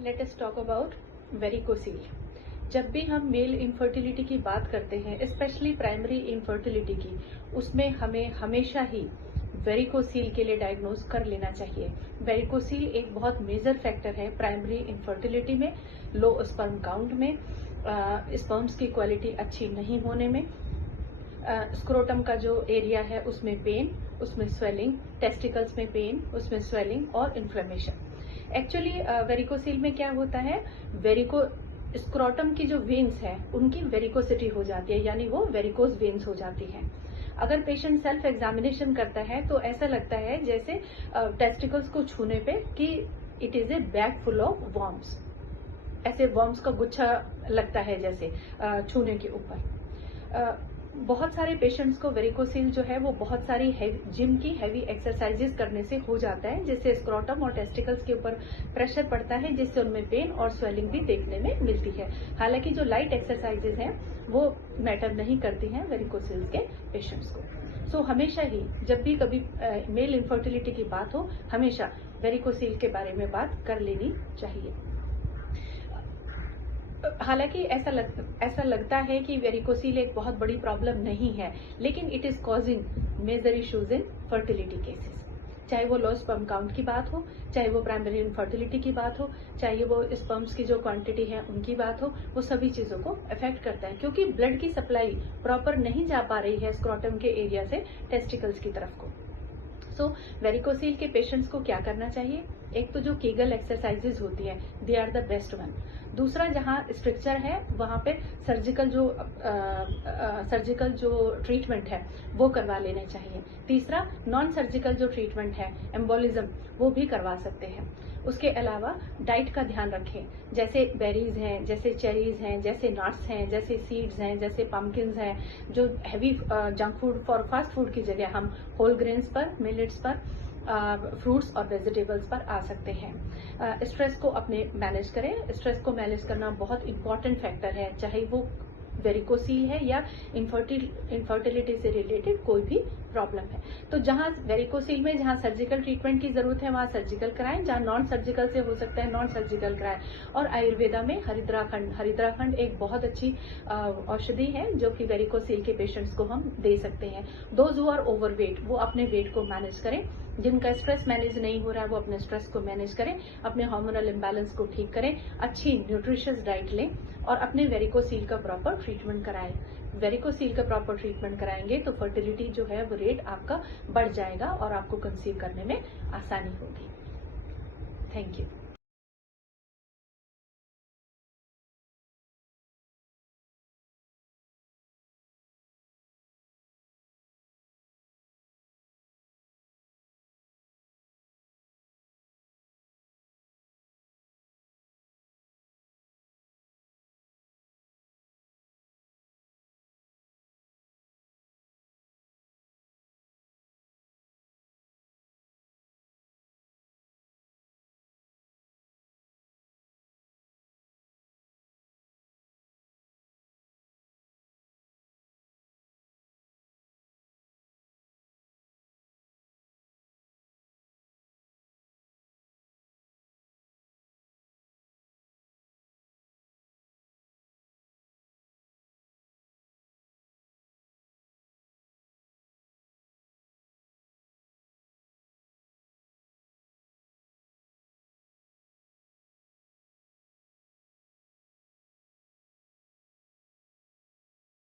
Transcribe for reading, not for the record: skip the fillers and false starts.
Let us talk about varicocele. जब भी हम मेल इनफर्टिलिटी की बात करते हैं, स्पेशली प्राइमरी इनफर्टिलिटी की, उसमें हमें हमेशा ही वेरिकोसील के लिए डायग्नोज कर लेना चाहिए। वेरिकोसील एक बहुत मेजर फैक्टर है प्राइमरी इनफर्टिलिटी में, लो स्पर्म काउंट में, स्पर्म्स की क्वालिटी अच्छी नहीं होने में, स्क्रोटम का जो एरिया है उसमें पेन, उसमें स्वेलिंग, टेस्टिकल्स में पेन, उसमें स्वेलिंग और इन्फ्लेमेशन। एक्चुअली वेरिकोसील में क्या होता है, स्क्रोटम की जो वेन्स है उनकी वेरिकोसिटी हो जाती है, यानी वो वेरिकोज वेन्स हो जाती है। अगर पेशेंट सेल्फ एग्जामिनेशन करता है तो ऐसा लगता है जैसे टेस्टिकल्स को छूने पे कि it is a bag full of worms, ऐसे वर्म्स का गुच्छा लगता है जैसे छूने के ऊपर। बहुत सारे पेशेंट्स को वेरिकोसील जो है वो बहुत सारी जिम की हैवी एक्सरसाइजेस करने से हो जाता है, जिससे स्क्रोटम और टेस्टिकल्स के ऊपर प्रेशर पड़ता है, जिससे उनमें पेन और स्वेलिंग भी देखने में मिलती है। हालांकि जो लाइट एक्सरसाइजेस हैं वो मैटर नहीं करती हैं वेरिकोसील के पेशेंट्स को। सो हमेशा ही जब भी कभी मेल इनफर्टिलिटी की बात हो, हमेशा वेरिकोसील के बारे में बात कर लेनी चाहिए। हालांकि ऐसा लगता है कि वेरिकोसील एक बहुत बड़ी प्रॉब्लम नहीं है, लेकिन it is causing major issues in fertility cases. चाहे वो लो स्पर्म काउंट की बात हो, चाहे वो प्राइमरी इनफर्टिलिटी की बात हो, चाहे वो स्पर्म्स की जो क्वांटिटी है उनकी बात हो, वो सभी चीजों को अफेक्ट करता है, क्योंकि ब्लड की सप्लाई प्रॉपर नहीं जा पा रही है स्क्रोटम के एरिया से टेस्टिकल्स की तरफ को। सो वेरिकोसील के पेशेंट्स को क्या करना चाहिए? एक तो जो केगल एक्सरसाइजेज होती है, they are the best one. दूसरा, जहां स्ट्रक्चर है वहां पे सर्जिकल जो ट्रीटमेंट है वो करवा लेने चाहिए। तीसरा, नॉन सर्जिकल जो ट्रीटमेंट है, एम्बोलिज्म, वो भी करवा सकते हैं। उसके अलावा डाइट का ध्यान रखें, जैसे बेरीज हैं, जैसे चेरीज हैं, जैसे नट्स हैं, जैसे सीड्स हैं, जैसे पम्पकिन्स हैं। जो heavy junk food for fast food की जगह हम होल ग्रेन्स पर, मिलेट्स पर, फ्रूट्स और वेजिटेबल्स पर आ सकते हैं। स्ट्रेस को अपने मैनेज करें। स्ट्रेस को मैनेज करना बहुत इंपॉर्टेंट फैक्टर है, चाहे वो वेरिकोसील है या इनफर्टिलिटी से रिलेटेड कोई भी प्रॉब्लम है। तो जहां वेरिकोसील में जहां सर्जिकल ट्रीटमेंट की जरूरत है वहां सर्जिकल कराएं, जहां नॉन सर्जिकल से हो सकता है नॉन सर्जिकल कराएं। और आयुर्वेदा में हरिद्राखंड एक बहुत अच्छी औषधि है जो कि वेरिकोसील के पेशेंट्स को हम दे सकते हैं। दोज हु आर ओवरवेट, वो अपने वेट को मैनेज करें। जिनका स्ट्रेस मैनेज नहीं हो रहा है वो अपने स्ट्रेस को मैनेज करें, अपने हार्मोनल इम्बैलेंस को ठीक करें, अच्छी न्यूट्रिशियस डाइट लें और अपने वेरिकोसील का प्रॉपर ट्रीटमेंट कराएं। वेरिकोसील का प्रॉपर ट्रीटमेंट कराएंगे तो फर्टिलिटी जो है वो रेट आपका बढ़ जाएगा और आपको कंसीव करने में आसानी होगी। Thank you.